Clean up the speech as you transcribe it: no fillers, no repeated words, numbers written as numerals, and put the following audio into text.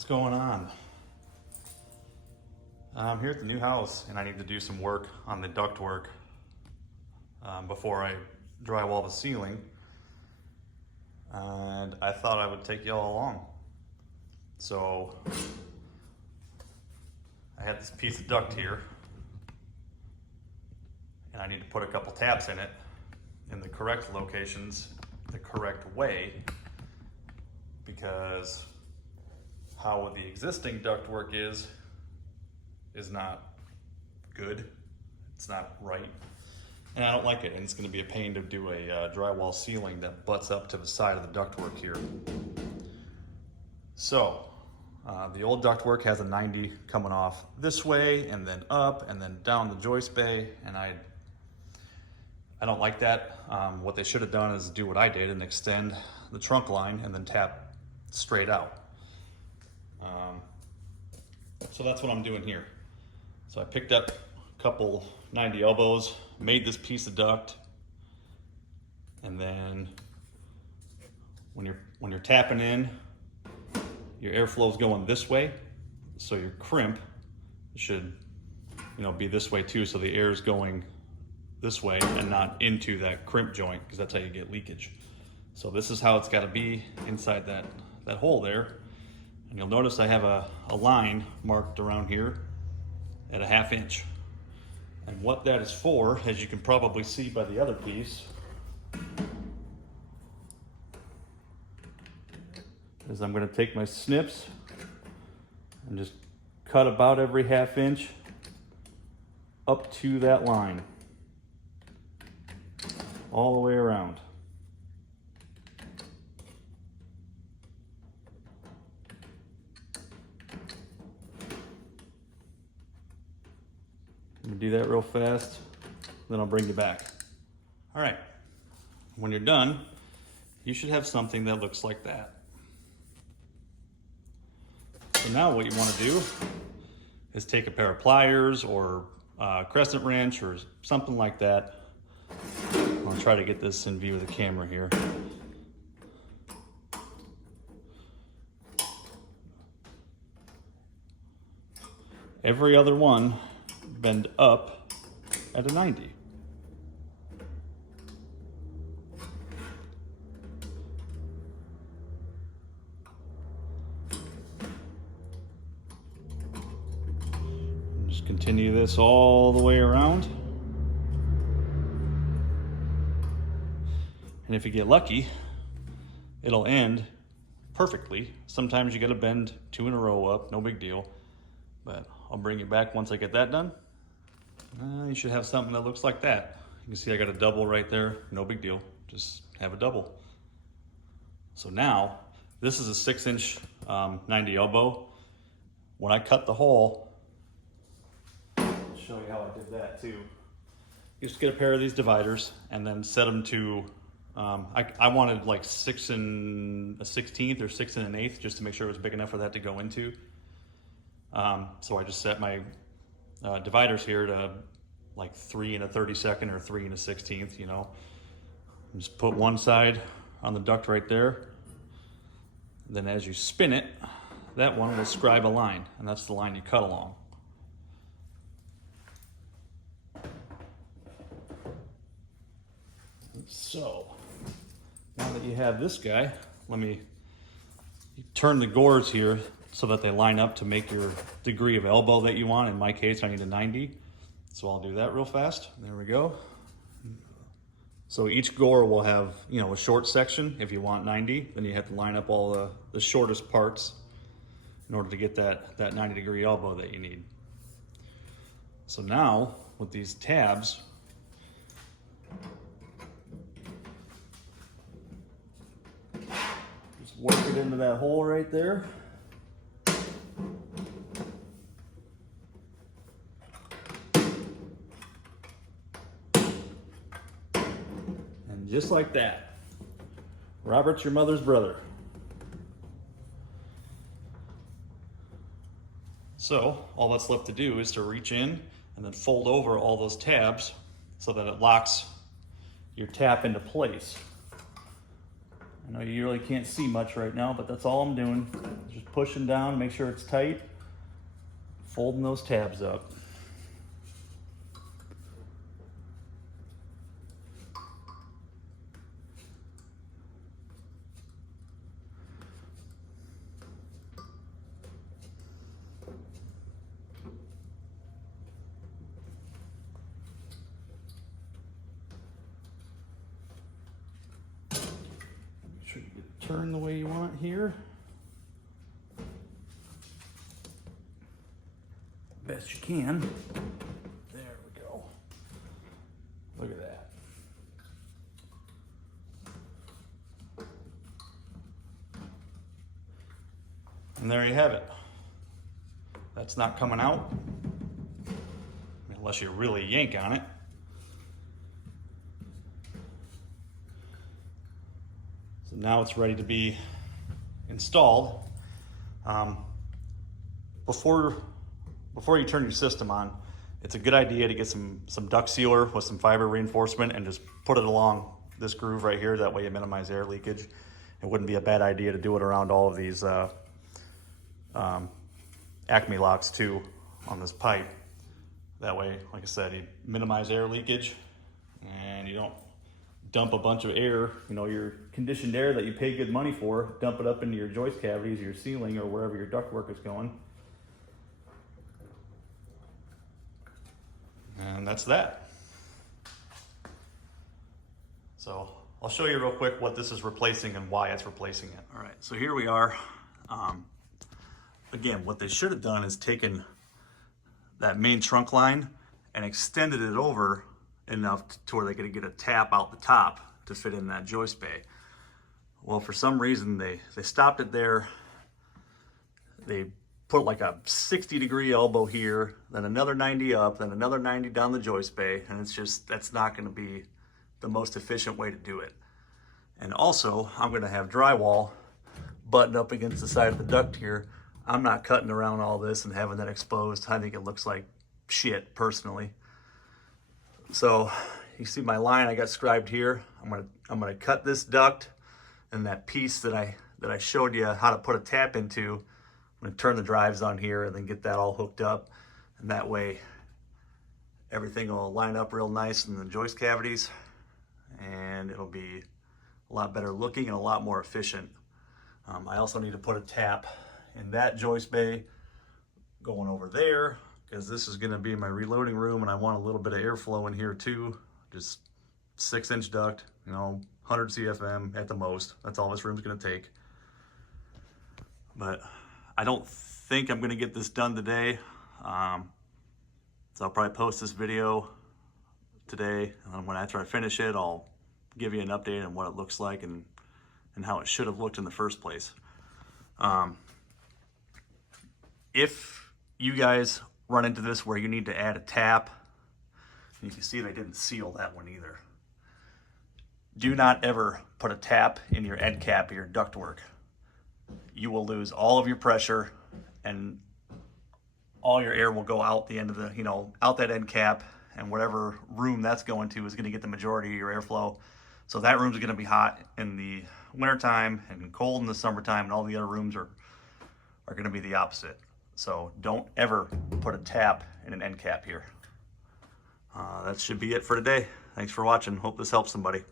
What's going on? I'm here at the new house and I need to do some work on the ductwork before I drywall the ceiling. And I thought I would take y'all along. So I had this piece of duct here and I need to put a couple tabs in it in the correct locations, the correct way, because how the existing ductwork is not good. It's not right. And I don't like it, and it's gonna be a pain to do a drywall ceiling that butts up to the side of the ductwork here. So, the old ductwork has a 90 coming off this way, and then up, and then down the joist bay, and I don't like that. What they should have done is do what I did and extend the trunk line and then tap straight out. So that's what I'm doing here. So I picked up a couple 90 elbows, made this piece of duct, and then when you're tapping in, your airflow is going this way, so your crimp should, be this way too, so the air is going this way and not into that crimp joint, because that's how you get leakage. So this is how it's got to be inside that hole there. And you'll notice I have a line marked around here at a 1/2 inch. And what that is for, as you can probably see by the other piece, is I'm going to take my snips and just cut about every 1/2 inch up to that line, all the way around. I'm gonna do that real fast, then I'll bring you back. All right, when you're done, you should have something that looks like that. So now what you wanna do is take a pair of pliers or a crescent wrench or something like that. I'll try to get this in view of the camera here. Every other one bend up at a 90. And just continue this all the way around. And if you get lucky, it'll end perfectly. Sometimes you gotta bend 2 in a row up, no big deal. But I'll bring you back once I get that done. You should have something that looks like that. You can see I got a double right there, no big deal. Just have a double. So now, this is a 6-inch 90 elbow. When I cut the hole, I'll show you how I did that too. You just get a pair of these dividers and then set them to, I wanted like 6 1/16 or 6 1/8 just to make sure it was big enough for that to go into. So I just set my dividers here to like 3 1/32 or 3 1/16. Just put one side on the duct right there. Then as you spin it, that one will scribe a line, and that's the line you cut along. So now that you have this guy, let me turn the gores here so that they line up to make your degree of elbow that you want. In my case, I need a 90. So I'll do that real fast. There we go. So each gore will have, a short section. If you want 90, then you have to line up all the shortest parts in order to get that 90-degree elbow that you need. So now, with these tabs, just work it into that hole right there. Just like that. Robert's your mother's brother. So all that's left to do is to reach in and then fold over all those tabs so that it locks your tap into place. I know you really can't see much right now, but that's all I'm doing. Just pushing down, make sure it's tight, folding those tabs up. Make sure you get it turned the way you want it here. Best you can. There we go. Look at that. And there you have it. That's not coming out unless you really yank on it. So now it's ready to be installed. Before you turn your system on, it's a good idea to get some duct sealer with some fiber reinforcement and just put it along this groove right here. That way you minimize air leakage. It wouldn't be a bad idea to do it around all of these Acme locks too on this pipe. That way, like I said, you minimize air leakage and you don't dump a bunch of air, your conditioned air that you pay good money for, dump it up into your joist cavities, your ceiling, or wherever your ductwork is going. And that's that. So I'll show you real quick what this is replacing and why it's replacing it. All right, so here we are. Again, what they should have done is taken that main trunk line and extended it over enough to where they could get a tap out the top to fit in that joist bay. Well, for some reason, they stopped it there. They put like a 60-degree elbow here, then another 90 up, then another 90 down the joist bay, and that's not gonna be the most efficient way to do it. And also, I'm gonna have drywall buttoned up against the side of the duct here. I'm not cutting around all this and having that exposed. I think it looks like shit, personally. So you see my line I got scribed here. I'm gonna cut this duct and that piece that I showed you how to put a tap into. I'm gonna turn the drives on here and then get that all hooked up. And that way everything will line up real nice in the joist cavities and it'll be a lot better looking and a lot more efficient. I also need to put a tap in that joist bay going over there, because this is going to be my reloading room and I want a little bit of airflow in here too. Just 6-inch duct, 100 CFM at the most. That's all this room's going to take. But I don't think I'm going to get this done today. So I'll probably post this video today, and then when after I finish it, I'll give you an update on what it looks like and how it should have looked in the first place. If you guys run into this where you need to add a tap, you can see they didn't seal that one either. Do not ever put a tap in your end cap of your ductwork. You will lose all of your pressure and all your air will go out the end of the, out that end cap, and whatever room that's going to is going to get the majority of your airflow. So that room's going to be hot in the wintertime and cold in the summertime, and all the other rooms are going to be the opposite. So don't ever put a tap in an end cap here. That should be it for today. Thanks for watching. Hope this helps somebody.